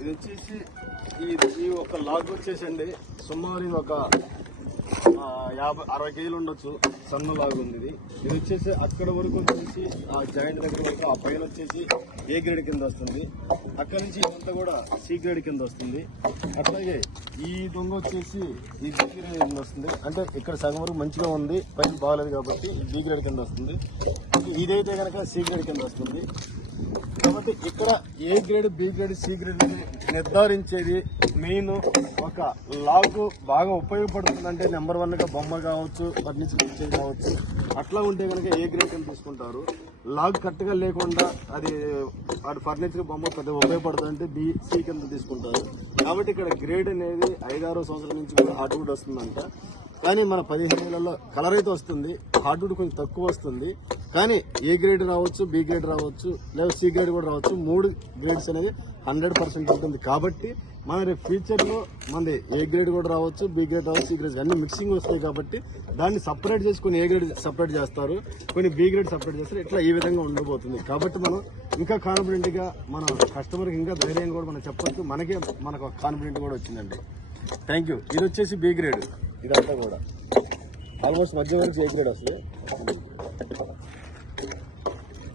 ఇది వచ్చేసి ఈ ఒక లాగ్ వచ్చేసండి సుమారు ఇది ఒక 50-60 కేజీలు ఉండొచ్చు. సన్న లాగ్ ఉంది ఇది వచ్చేసి అక్కడ వరకు వచ్చేసి ఆ జాయింట్ దగ్గర వరకు ఆ పైన వచ్చేసి ఏ గ్రేడ్ కింద వస్తుంది. అక్కడ నుంచి ఇదంతా కూడా సి గ్రేడ్ కింద వస్తుంది. అట్లాగే ఈ దొంగ వచ్చేసి ఈ బి గ్రేడ్ కింద వస్తుంది. అంటే ఇక్కడ సగం వరకు మంచిగా ఉంది, పైన బాగాలేదు కాబట్టి బి గ్రేడ్ కింద వస్తుంది. ఇదైతే కనుక సి గ్రేడ్ కింద వస్తుంది. కాబట్టి ఇక్కడ A grade, B grade, C grade నిర్ధారించేది మెయిన్ ఒక లాగ్ బాగా ఉపయోగపడుతుందంటే నెంబర్ 1 గా బొమ్మ కావచ్చు, ఫర్నిచర్ ఇచ్చేది కావచ్చు. అట్లా ఉంటే కనుక ఏ గ్రేడ్ కింద తీసుకుంటారు. లాగ్ కరెక్ట్గా లేకుండా అది ఫర్నిచర్ బొమ్మ పెద్ద ఉపయోగపడుతుంది అంటే బి, సి కింద తీసుకుంటారు. కాబట్టి ఇక్కడ గ్రేడ్ అనేది 5-6 సంవత్సరాల నుంచి కూడా హార్డ్వుడ్ వస్తుందంట. కానీ మన 15 ఏళ్లలో కలర్ అయితే వస్తుంది, హార్డ్వుడ్ కొంచెం తక్కువ వస్తుంది. కానీ ఏ గ్రేడ్ రావచ్చు, బి గ్రేడ్ రావచ్చు, లేదా సి గ్రేడ్ కూడా రావచ్చు. 3 గ్రేడ్స్ అనేది 100% ఉంటుంది. కాబట్టి మన రేపు ఫ్యూచర్లో మనది ఏ గ్రేడ్ కూడా రావచ్చు, బి గ్రేడ్ రావచ్చు, సి గ్రేడ్ అన్ని మిక్సింగ్ వస్తాయి. కాబట్టి దాన్ని సపరేట్ చేసి కొన్ని ఏ గ్రేడ్ సపరేట్ చేస్తారు, కొన్ని బి గ్రేడ్ సపరేట్ చేస్తారు. ఇట్లా ఈ విధంగా ఉండబోతుంది. కాబట్టి మనం ఇంకా కాన్ఫిడెంట్గా మన కస్టమర్కి ఇంకా ధైర్యంగా కూడా మనం చెప్పొచ్చు. మనకు కాన్ఫిడెంట్ కూడా వచ్చిందండి. Thank you. ఇది వచ్చేసి బి గ్రేడ్. ఇదంతా కూడా ఆల్మోస్ట్ మధ్య వరకు ఏ గ్రేడ్ వస్తుంది.